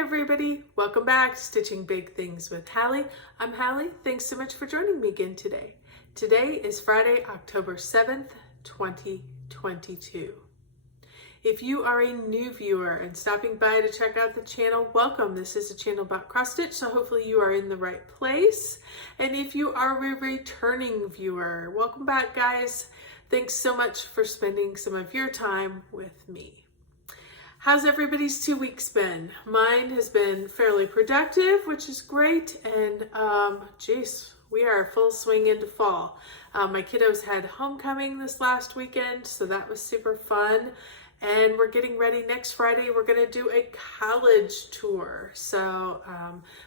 everybody, welcome back to Stitching Big Things with Hallie. I'm Hallie. Thanks so much for joining me again today. Today is Friday, October 7th, 2022. If you are a new viewer and stopping by to check out the channel, welcome. This is a channel about cross stitch, so hopefully you are in the right place. And if you are a returning viewer, welcome back, guys. Thanks so much for spending some of your time with me. How's everybody's 2 weeks been? Mine has been fairly productive, which is great. And geez, we are full swing into fall. My kiddos had homecoming this last weekend, so that was super fun. And we're getting ready. Next Friday, we're going to do a college tour. So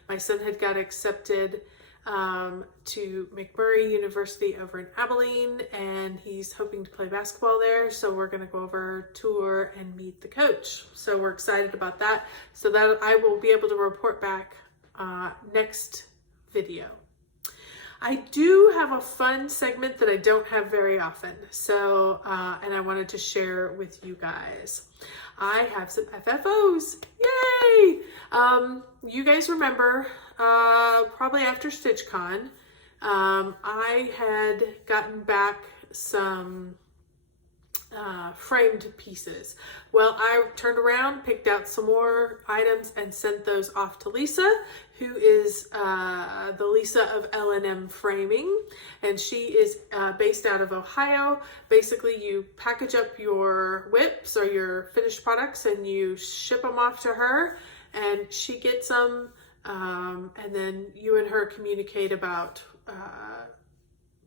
my son had got accepted to McMurray University over in Abilene, and he's hoping to play basketball there. So we're going to go over, tour, and meet the coach. So we're excited about that. So that I will be able to report back next video. I do have a fun segment that I don't have very often. So, and I wanted to share with you guys. I have some FFOs. Yay! You guys remember, probably after StitchCon, I had gotten back some framed pieces. Well, I turned around, picked out some more items, and sent those off to Lisa, who is the Lisa of L&M Framing, and she is based out of Ohio. Basically, you package up your whips or your finished products and you ship them off to her, and she gets them, and then you and her communicate about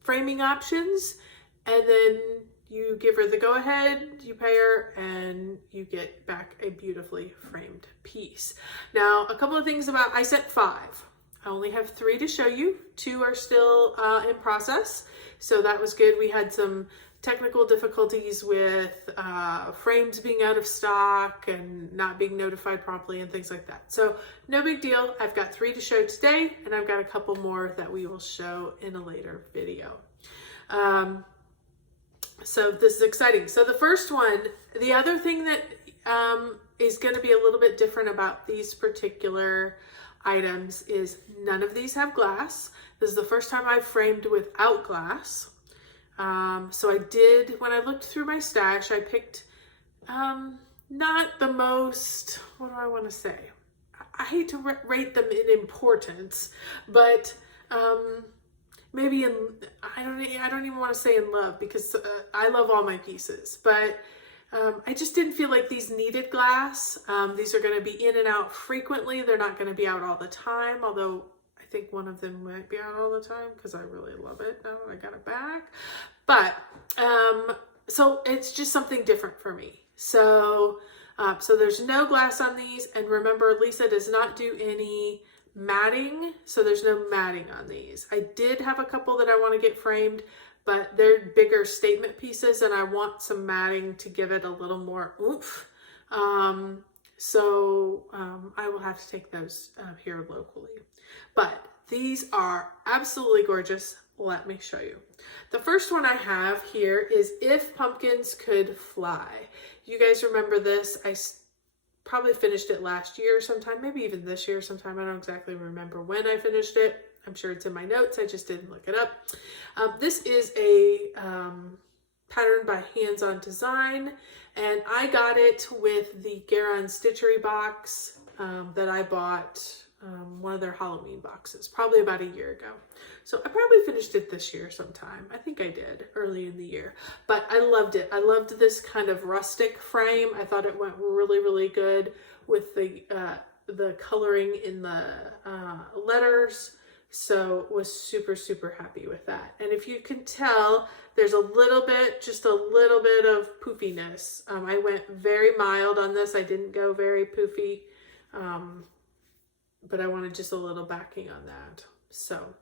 framing options, and then you give her the go-ahead, you pay her, and you get back a beautifully framed piece. Now, a couple of things about, I sent 5. I only have 3 to show you. 2 are still in process, so that was good. We had some technical difficulties with frames being out of stock and not being notified properly and things like that. So no big deal. I've got 3 to show today, and I've got a couple more that we will show in a later video. So this is exciting. So the first one, the other thing that is going to be a little bit different about these particular items is none of these have glass. This is the first time I've framed without glass. So I did, when I looked through my stash, I picked not the most, what do I want to say? I hate to rate them in importance, but maybe in, I don't even want to say in love, because I love all my pieces, but I just didn't feel like these needed glass. These are going to be in and out frequently. They're not going to be out all the time, although I think one of them might be out all the time because I really love it now that I got it back. But so it's just something different for me. So so there's no glass on these, and remember, Lisa does not do any matting, so there's no matting on these. I did have a couple that I want to get framed, but they're bigger statement pieces, and I want some matting to give it a little more oomph. So I will have to take those here locally. But these are absolutely gorgeous. Let me show you. The first one I have here is If Pumpkins Could Fly. You guys remember this? I probably finished it last year sometime, maybe even this year sometime. I don't exactly remember when I finished it. I'm sure it's in my notes. I just didn't look it up. This is a pattern by Hands On Design, and I got it with the Garon Stitchery box that I bought, one of their Halloween boxes, probably about a year ago. So I probably finished it this year sometime. I think I did early in the year, but I loved it. I loved this kind of rustic frame. I thought it went really, really good with the coloring in the letters. So was super, super happy with that. And if you can tell, there's a little bit, just a little bit of poofiness. I went very mild on this. I didn't go very poofy, but I wanted just a little backing on that. So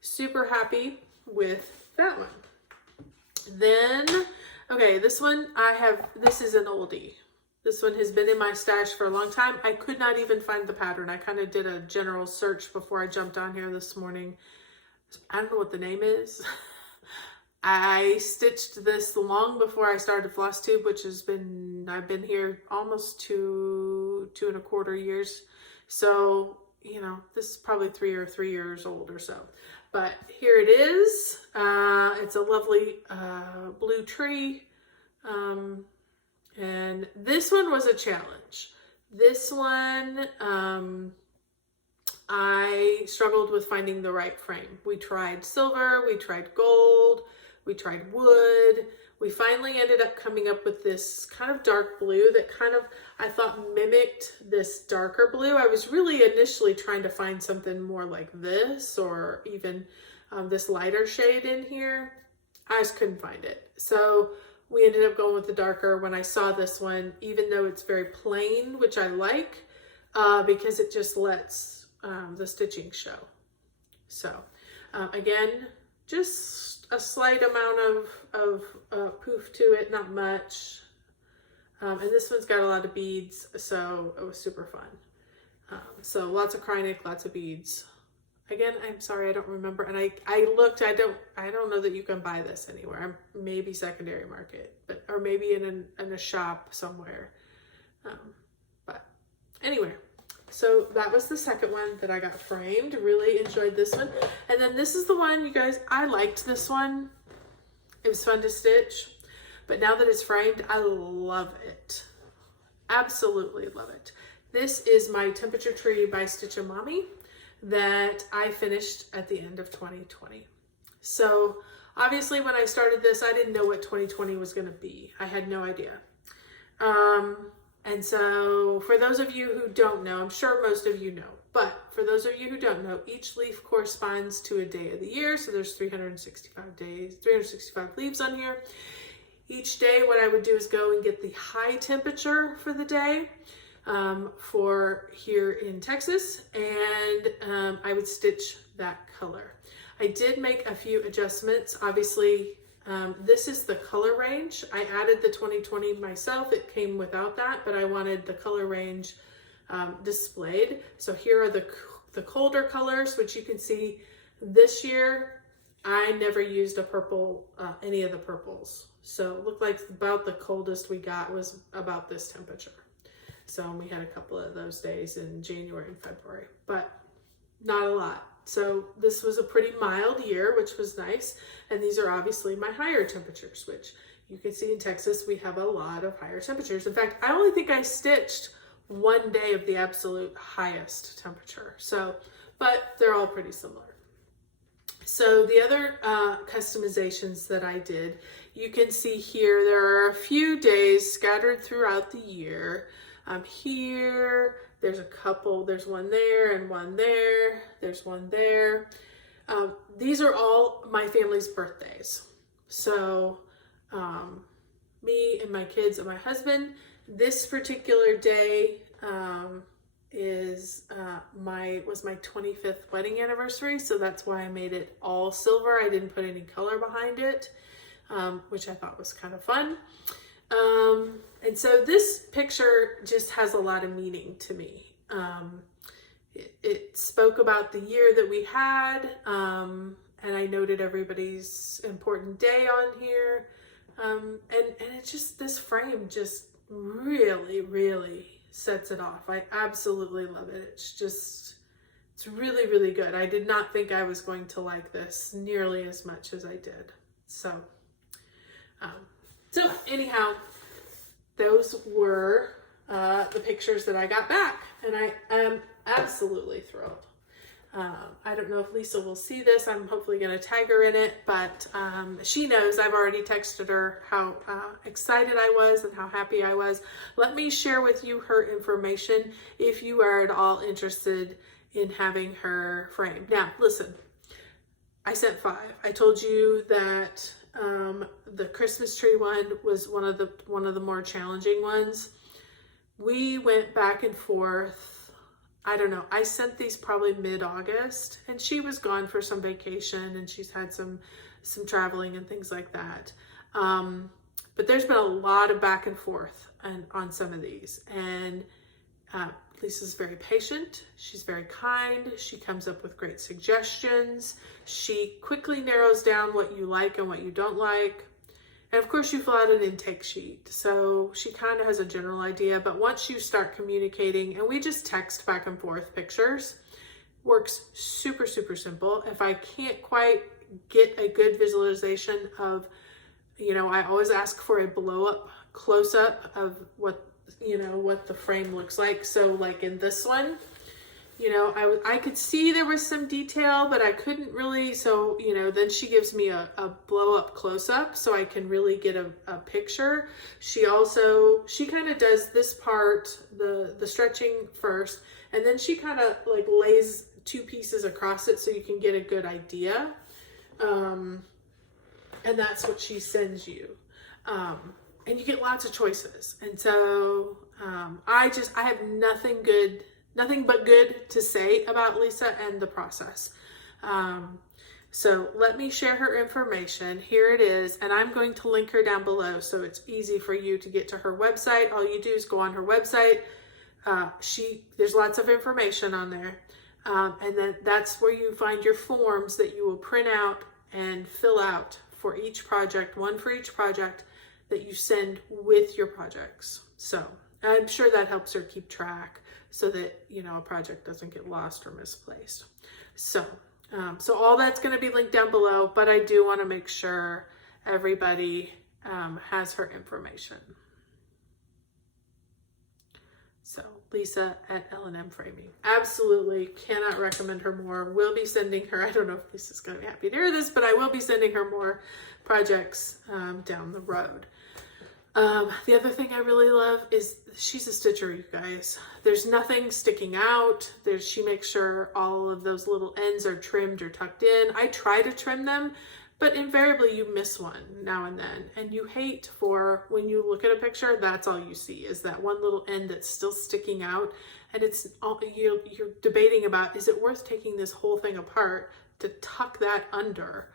super happy with that one. Then, okay, this one this is an oldie. This one has been in my stash for a long time. I could not even find the pattern. I kind of did a general search before I jumped on here this morning. I don't know what the name is. I stitched this long before I started Flosstube, which has been, I've been here almost two and a quarter years. So, you know, this is probably 3 years old or so. But here it is. It's a lovely blue tree. And this one was a challenge. This one, I struggled with finding the right frame. We tried silver, we tried gold, we tried wood. We finally ended up coming up with this kind of dark blue that kind of, I thought, mimicked this darker blue. I was really initially trying to find something more like this, or even this lighter shade in here. I just couldn't find it. So we ended up going with the darker when I saw this one, even though it's very plain, which I like, because it just lets the stitching show. So again, just a slight amount of poof to it, not much. And this one's got a lot of beads, so it was super fun. So lots of cryonic, lots of beads. Again, I'm sorry, I don't remember. And I looked, I don't know that you can buy this anywhere. Maybe secondary market, or maybe in a shop somewhere. But anyway, so that was the second one that I got framed. Really enjoyed this one. And then this is the one, you guys, I liked this one. It was fun to stitch. But now that it's framed, I love it. Absolutely love it. This is my Temperature Tree by Stitch and Mommy that I finished at the end of 2020. So obviously when I started this, I didn't know what 2020 was going to be. I had no idea. And so for those of you who don't know, I'm sure most of you know, but for those of you who don't know, each leaf corresponds to a day of the year. So there's 365 days, 365 leaves on here. Each day, what I would do is go and get the high temperature for the day for here in Texas, and I would stitch that color. I did make a few adjustments. Obviously, this is the color range. I added the 2020 myself. It came without that, but I wanted the color range displayed. So here are the colder colors, which you can see this year. I never used a purple, any of the purples. So it looked like about the coldest we got was about this temperature. So we had a couple of those days in January and February, but not a lot. So this was a pretty mild year, which was nice. And these are obviously my higher temperatures, which you can see in Texas, we have a lot of higher temperatures. In fact, I only think I stitched one day of the absolute highest temperature. So, but they're all pretty similar. So the other customizations that I did, you can see here, there are a few days scattered throughout the year. Here, there's a couple, there's one there and one there, there's one there. These are all my family's birthdays. So me and my kids and my husband, this particular day was my 25th wedding anniversary, so that's why I made it all silver. I didn't put any color behind it, which I thought was kind of fun. And so this picture just has a lot of meaning to me. It spoke about the year that we had, and I noted everybody's important day on here. And it's just, this frame just really, really sets it off. I absolutely love it. It's really, really good. I did not think I was going to like this nearly as much as I did. So anyhow, those were the pictures that I got back, and I am absolutely thrilled. I don't know if Lisa will see this. I'm hopefully going to tag her in it, but she knows. I've already texted her how excited I was and how happy I was. Let me share with you her information if you are at all interested in having her framed. Now, listen, I sent 5. I told you that the Christmas tree one was one of the more challenging ones. We went back and forth. I don't know. I sent these probably mid-August, and she was gone for some vacation, and she's had some traveling and things like that. But there's been a lot of back and forth on some of these, and Lisa's very patient. She's very kind. She comes up with great suggestions. She quickly narrows down what you like and what you don't like. And of course you fill out an intake sheet. So she kind of has a general idea, but once you start communicating, and we just text back and forth pictures, works super, super simple. If I can't quite get a good visualization of, you know, I always ask for a blow up close up of what, you know, what the frame looks like. So like in this one, you know, I could see there was some detail, but I couldn't really, so, you know, then she gives me a blow up close up so I can really get a picture. She kind of does this part, the stretching first, and then she kind of like lays two pieces across it so you can get a good idea. And that's what she sends you. And you get lots of choices. And so I have nothing but good to say about Lisa and the process. So let me share her information. Here it is, and I'm going to link her down below so it's easy for you to get to her website. All you do is go on her website. There's lots of information on there. And then that's where you find your forms that you will print out and fill out for each project, one for each project that you send with your projects. So I'm sure that helps her keep track so that, you know, a project doesn't get lost or misplaced. So all that's going to be linked down below, but I do want to make sure everybody has her information. So Lisa at L&M Framing. Absolutely cannot recommend her more. We'll be sending her, I don't know if Lisa's going to be happy to hear this, but I will be sending her more projects down the road. The other thing I really love is she's a stitcher, you guys. There's nothing sticking out. She makes sure all of those little ends are trimmed or tucked in. I try to trim them, but invariably you miss one now and then. And you hate for when you look at a picture, that's all you see is that one little end that's still sticking out. And it's all, you're debating about, is it worth taking this whole thing apart to tuck that under?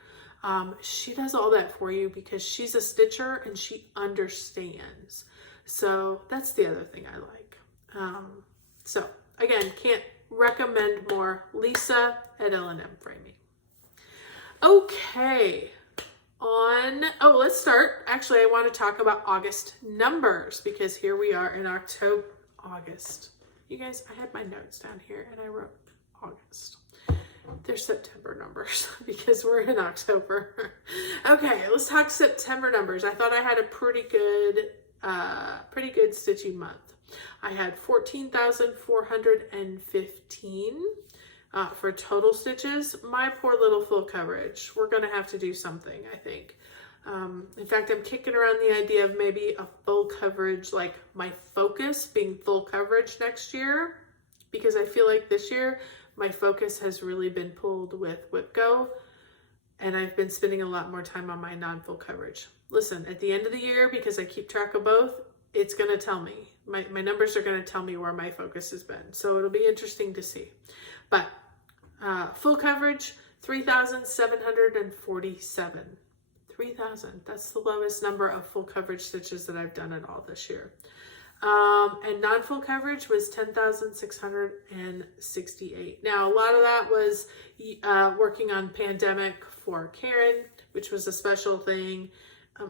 She does all that for you because she's a stitcher and she understands. So that's the other thing I like. So again, can't recommend more. Lisa at L&M Framing. Okay, let's start. Actually, I want to talk about August numbers because here we are in August. You guys, I had my notes down here and I wrote August. They're September numbers because we're in October. Okay, let's talk September numbers. I thought I had a pretty good stitching month. I had 14,415 for total stitches. My poor little full coverage. We're gonna have to do something, I think. In fact, I'm kicking around the idea of maybe a full coverage, like my focus being full coverage next year, because I feel like this year my focus has really been pulled with WhipGo, and I've been spending a lot more time on my non-full coverage. Listen, at the end of the year, because I keep track of both, it's going to tell me. My numbers are going to tell me where my focus has been. So it'll be interesting to see. But full coverage, 3,747. 3,000. That's the lowest number of full coverage stitches that I've done at all this year. And non-full coverage was 10,668. Now, a lot of that was working on Pandemic for Karen, which was a special thing,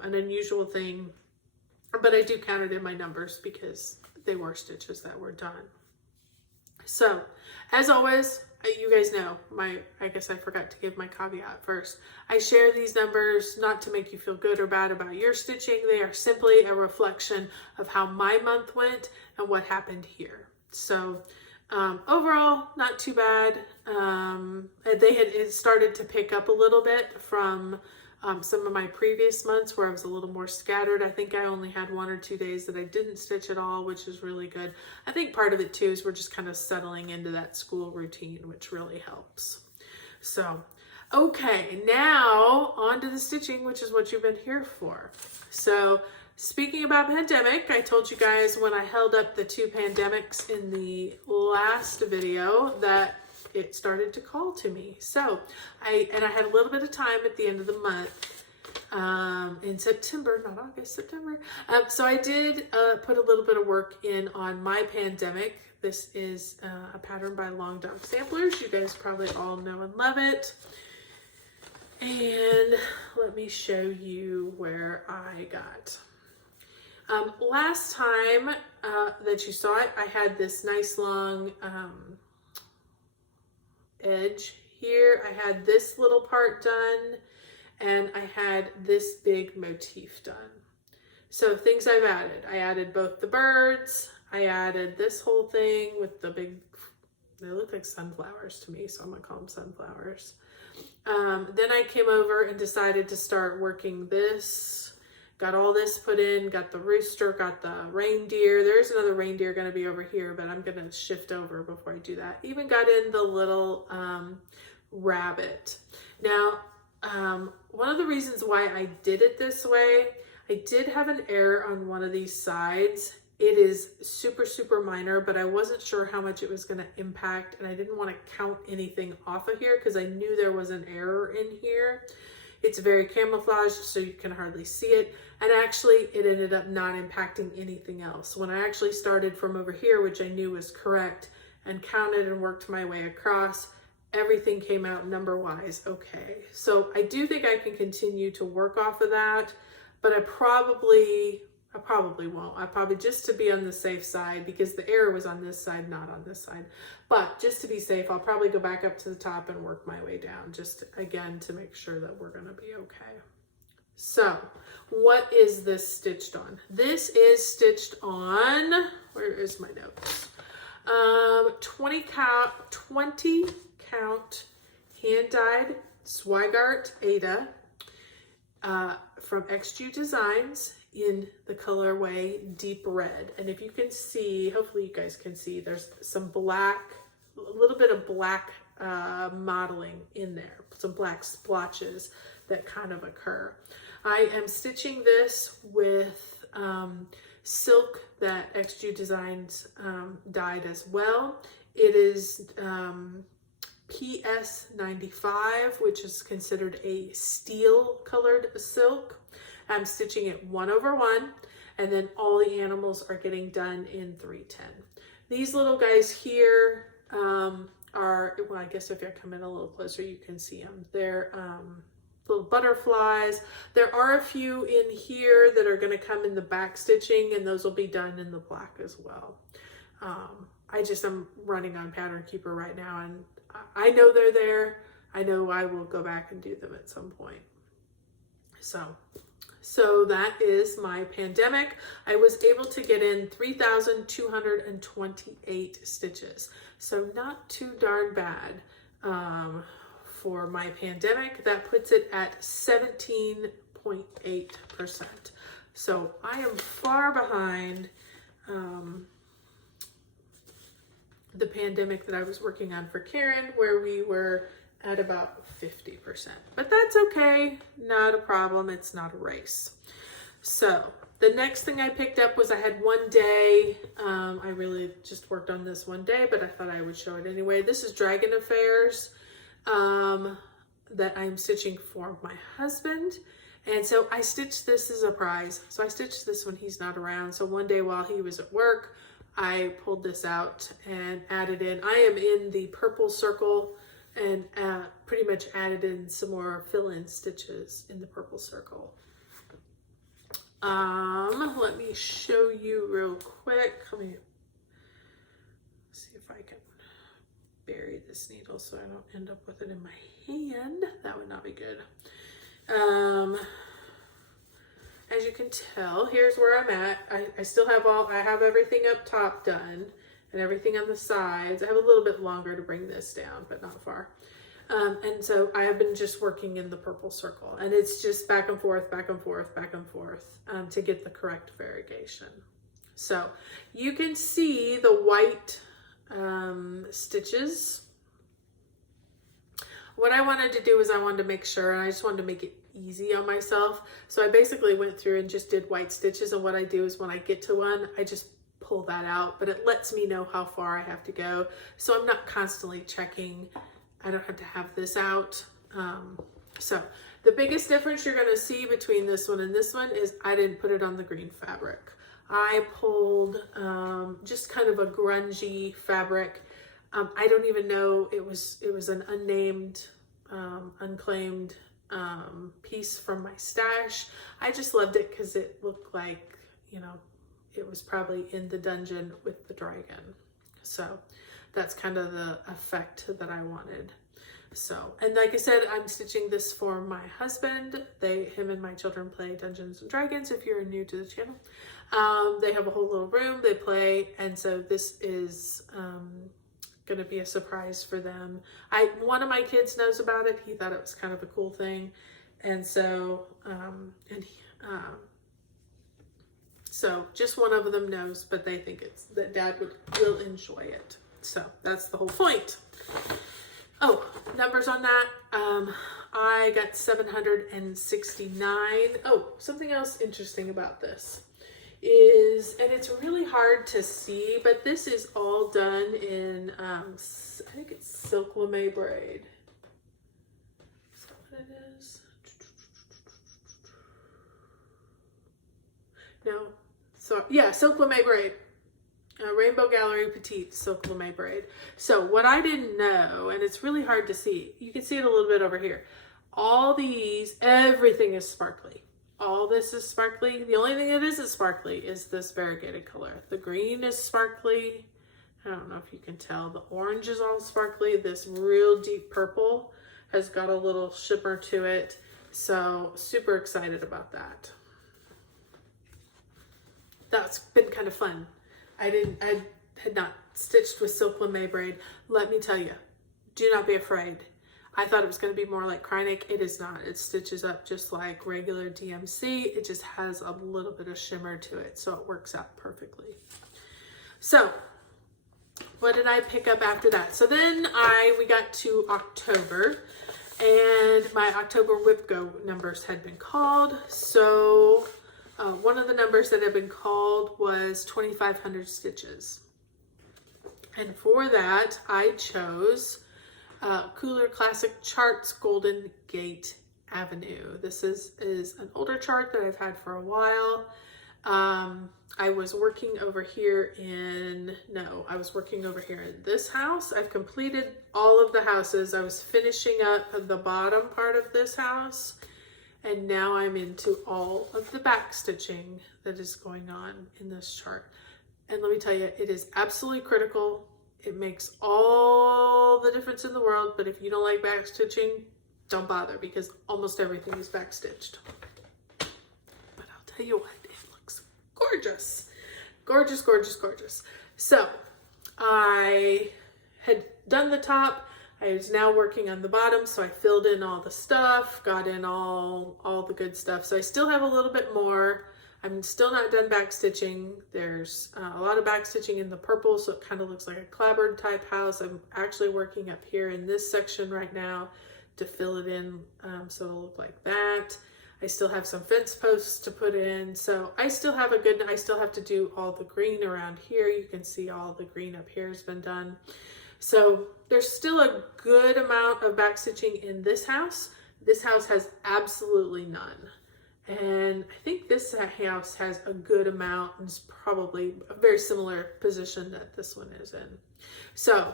an unusual thing, but I do count it in my numbers because they were stitches that were done. So, as always, you guys know, I guess I forgot to give my caveat first. I share these numbers not to make you feel good or bad about your stitching. They are simply a reflection of how my month went and what happened here. So overall, not too bad. It started to pick up a little bit from some of my previous months where I was a little more scattered. I think I only had 1 or 2 days that I didn't stitch at all, which is really good. I think part of it too is we're just kind of settling into that school routine, which really helps. So, okay, now on to the stitching, which is what you've been here for. So, speaking about Pandemic, I told you guys when I held up the 2 pandemics in the last video that it started to call to me. So I had a little bit of time at the end of the month in September, not August, September. So I did put a little bit of work in on my Pandemic. This is a pattern by Long Dog Samplers. You guys probably all know and love it. And let me show you where I got. Last time that you saw it, I had this nice long edge here. I had this little part done, and I had this big motif done. So things I've added. I added both the birds. I added this whole thing with the big, they look like sunflowers to me, so I'm gonna call them sunflowers. Then I came over and decided to start working this. Got all this put in, got the rooster, got the reindeer. There's another reindeer gonna be over here, but I'm gonna shift over before I do that. Even got in the little rabbit. Now, one of the reasons why I did it this way, I did have an error on one of these sides. It is super, super minor, but I wasn't sure how much it was going to impact, and I didn't want to count anything off of here because I knew there was an error in here. It's very camouflaged, so you can hardly see it, and actually it ended up not impacting anything else. When I actually started from over here, which I knew was correct, and counted and worked my way across, everything came out number-wise okay. So I do think I can continue to work off of that, but I probably won't. I probably, just to be on the safe side, because the error was on this side, not on this side. But just to be safe, I'll probably go back up to the top and work my way down, just again to make sure that we're gonna be okay. So what is this stitched on? This is stitched on, where is my notes? 20 count hand-dyed Zweigart Ada from XG Designs in the colorway Deep Red. And if you can see, hopefully you guys can see, there's some black, a little bit of black modeling in there, some black splotches that kind of occur. I am stitching this with silk that XG Designs dyed as well. It is PS 95, which is considered a steel colored silk. I'm stitching it 1/1, and then all the animals are getting done in 310. These little guys here are, well, I guess if you come in a little closer, you can see them. They're little butterflies. There are a few in here that are going to come in the back stitching, and those will be done in the black as well. I'm running on Pattern Keeper right now, and I know they're there. I know I will go back and do them at some point. So that is my pandemic. I was able to get in 3,228 stitches. So not too darn bad for my pandemic. That puts it at 17.8%. So I am far behind the pandemic that I was working on for Karen, where we were at about 50%, but that's okay. Not a problem. It's not a race. So the next thing I picked up was, I had one day. I really just worked on this one day, but I thought I would show it anyway. This is Dragon Affairs that I'm stitching for my husband. And so I stitched this as a prize. So I stitched this when he's not around. So one day while he was at work, I pulled this out and added in. I am in the purple circle, and pretty much added in some more fill-in stitches in the purple circle. Let me show you real quick. Let me see if I can bury this needle so I don't end up with it in my hand. That would not be good. As you can tell, here's where I'm at. I still have I have everything up top done, and everything on the sides. I have a little bit longer to bring this down, but not far. And so I have been just working in the purple circle, and it's just back and forth, back and forth, back and forth to get the correct variegation. So you can see the white stitches. What I wanted to do is I wanted to make sure, and I just wanted to make it easy on myself. So I basically went through and just did white stitches, and what I do is when I get to one, I just pull that out, but it lets me know how far I have to go. So I'm not constantly checking. I don't have to have this out. So the biggest difference you're gonna see between this one and this one is I didn't put it on the green fabric. I pulled just kind of a grungy fabric. I don't even know, it was an unnamed, unclaimed piece from my stash. I just loved it because it looked like, you know, it was probably in the dungeon with the dragon. So that's kind of the effect that I wanted. So, and like I said, I'm stitching this for my husband. Him and my children play Dungeons and Dragons. If you're new to the channel, they have a whole little room they play. And so this is, going to be a surprise for them. One of my kids knows about it. He thought it was kind of a cool thing. And so, so just one of them knows, but they think that Dad will enjoy it. So that's the whole point. Oh, numbers on that. I got 769. Oh, something else interesting about this is, and it's really hard to see, but this is all done in, I think it's silk lame braid. Is that what it is? No. So yeah, silk lame braid. Rainbow Gallery Petite silk lame braid. So what I didn't know, and it's really hard to see, you can see it a little bit over here. All these, everything is sparkly. All this is sparkly. The only thing that isn't sparkly is this variegated color. The green is sparkly. I don't know if you can tell. The orange is all sparkly. This real deep purple has got a little shimmer to it. So super excited about that. That's been kind of fun. I had not stitched with silk lame braid. Let me tell you, do not be afraid. I thought it was going to be more like Kreinik. It is not. It stitches up just like regular DMC. It just has a little bit of shimmer to it, so it works out perfectly. So what did I pick up after that? So then we got to October, and my October whip go numbers had been called. So one of the numbers that had been called was 2,500 stitches. And for that, I chose Cooler Classic Charts Golden Gate Avenue. This is an older chart that I've had for a while. I was working over here in this house. I've completed all of the houses. I was finishing up the bottom part of this house, and now I'm into all of the back stitching that is going on in this chart. And let me tell you, it is absolutely critical. It makes all the difference in the world, but if you don't like back stitching, don't bother, because almost everything is back stitched. But I'll tell you what, it looks gorgeous. Gorgeous, gorgeous, gorgeous. So I had done the top. I was now working on the bottom, so I filled in all the stuff, got in all the good stuff. So I still have a little bit more. I'm still not done back stitching. There's a lot of back stitching in the purple, so it kind of looks like a clapboard type house. I'm actually working up here in this section right now to fill it in, so it'll look like that. I still have some fence posts to put in, so I still have I still have to do all the green around here. You can see all the green up here has been done. So there's still a good amount of back stitching in this house. This house has absolutely none. And I think this house has a good amount, and it's probably a very similar position that this one is in. So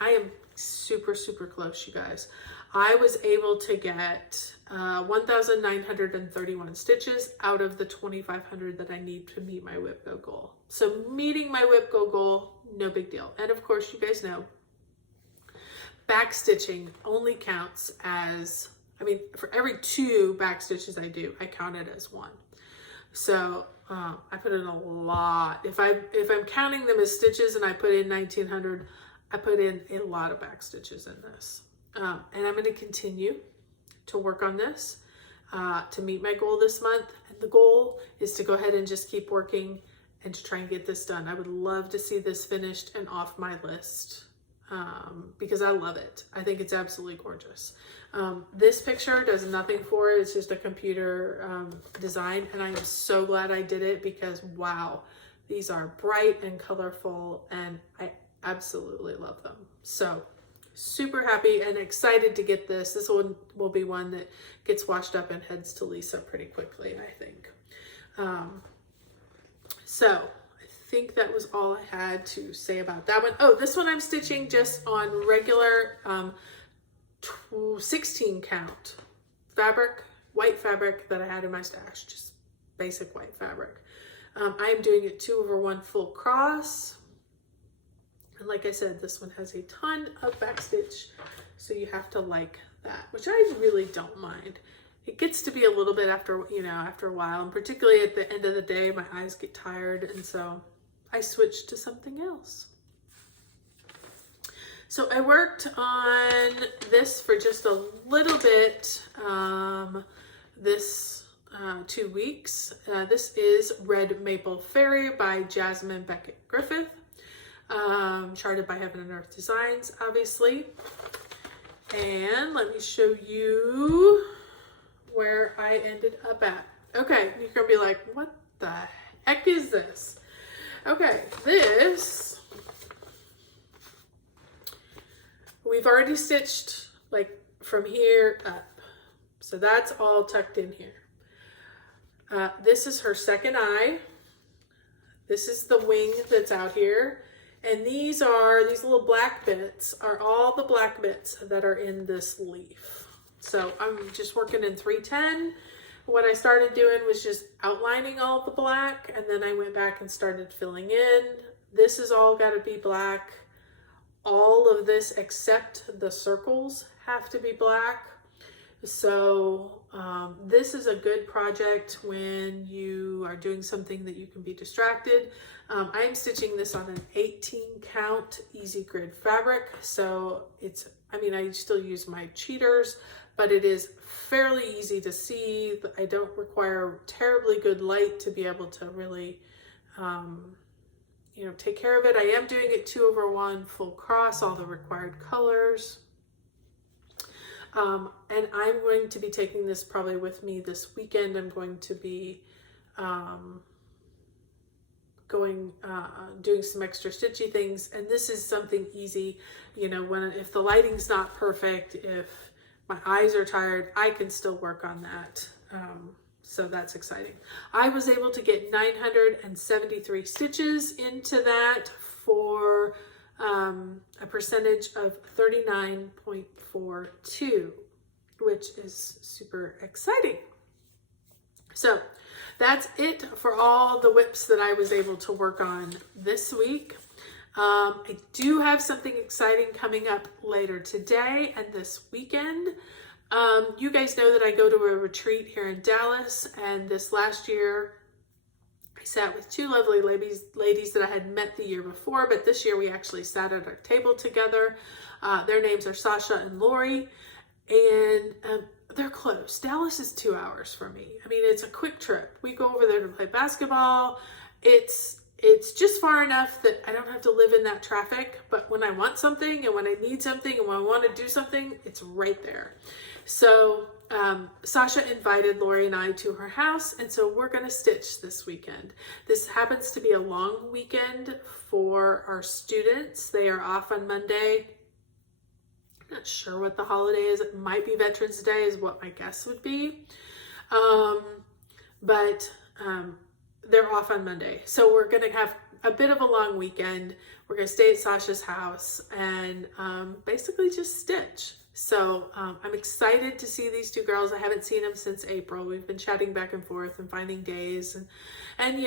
I am super, super close, you guys. I was able to get 1,931 stitches out of the 2,500 that I need to meet my whip go goal. So meeting my whip go goal, no big deal. And of course, you guys know, back stitching only counts as, for every 2 back stitches I do, I count it as 1. So I put in a lot. If I'm counting them as stitches and I put in 1,900, I put in a lot of back stitches in this. And I'm going to continue to work on this to meet my goal this month. And the goal is to go ahead and just keep working and to try and get this done. I would love to see this finished and off my list because I love it. I think it's absolutely gorgeous. This picture does nothing for it. It's just a computer design, and I am so glad I did it because wow, these are bright and colorful, and I absolutely love them. So super happy and excited to get this. This one will be one that gets washed up and heads to Lisa pretty quickly, I think. So I think that was all I had to say about that one. Oh, this one I'm stitching just on regular 16 count fabric, white fabric that I had in my stash, just basic white fabric. I am doing it 2/1 full cross. And like I said, this one has a ton of backstitch, so you have to like that, which I really don't mind. It gets to be a little bit after, after a while, and particularly at the end of the day, my eyes get tired, and so I switched to something else. So I worked on this for just a little bit this 2 weeks. This is Red Maple Fairy by Jasmine Beckett Griffith, charted by Heaven and Earth Designs, obviously. And let me show you where I ended up at. Okay, you're gonna be like, what the heck is this? Okay, this, we've already stitched like from here up. So that's all tucked in here. This is her second eye. This is the wing that's out here. And these little black bits are all the black bits that are in this leaf. So I'm just working in 310. What I started doing was just outlining all the black, and then I went back and started filling in. This is all got to be black. All of this except the circles have to be black. So this is a good project when you are doing something that you can be distracted. I am stitching this on an 18 count easy grid fabric. So I still use my cheaters, but it is fairly easy to see. I don't require terribly good light to be able to really, take care of it. I am doing it 2/1 full cross, all the required colors. And I'm going to be taking this probably with me this weekend. I'm going to be doing some extra stitchy things. And this is something easy, if the lighting's not perfect, if my eyes are tired, I can still work on that. So that's exciting. I was able to get 973 stitches into that for a percentage of 39.42, which is super exciting. So that's it for all the whips that I was able to work on this week. I do have something exciting coming up later today and this weekend. You guys know that I go to a retreat here in Dallas, and this last year I sat with two lovely ladies that I had met the year before, but this year we actually sat at our table together. Their names are Sasha and Lori, and they're close. Dallas is 2 hours for me. It's a quick trip. We go over there to play basketball. It's just far enough that I don't have to live in that traffic, but when I want something and when I need something and when I want to do something, it's right there. So Sasha invited Lori and I to her house, and so we're going to stitch this weekend. This happens to be a long weekend for our students. They are off on Monday. I'm not sure what the holiday is. It might be Veterans Day is what my guess would be. But they're off on Monday. So we're going to have a bit of a long weekend. We're going to stay at Sasha's house and basically just stitch. So I'm excited to see these two girls. I haven't seen them since April. We've been chatting back and forth and finding days, and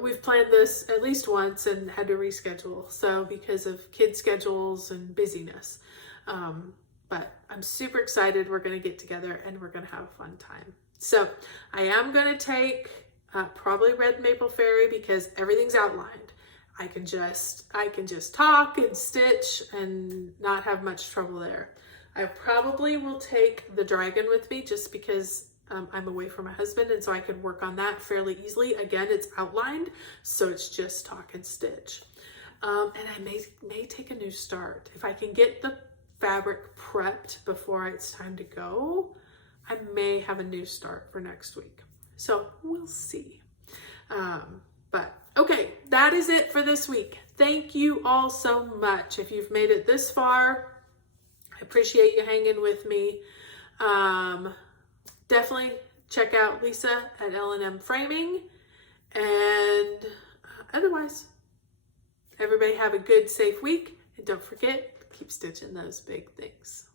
we've planned this at least once and had to reschedule. So because of kid schedules and busyness, but I'm super excited. We're going to get together and we're going to have a fun time. So I am going to take probably Red Maple Fairy because everything's outlined. I can just talk and stitch and not have much trouble there. I probably will take the dragon with me just because I'm away from my husband, and so I can work on that fairly easily. Again, it's outlined, so it's just talk and stitch. And I may take a new start. If I can get the fabric prepped before it's time to go, I may have a new start for next week. So we'll see. But okay, that is it for this week. Thank you all so much. If you've made it this far, I appreciate you hanging with me. Definitely check out Lisa at L&M Framing. And otherwise, everybody have a good, safe week. And don't forget, keep stitching those big things.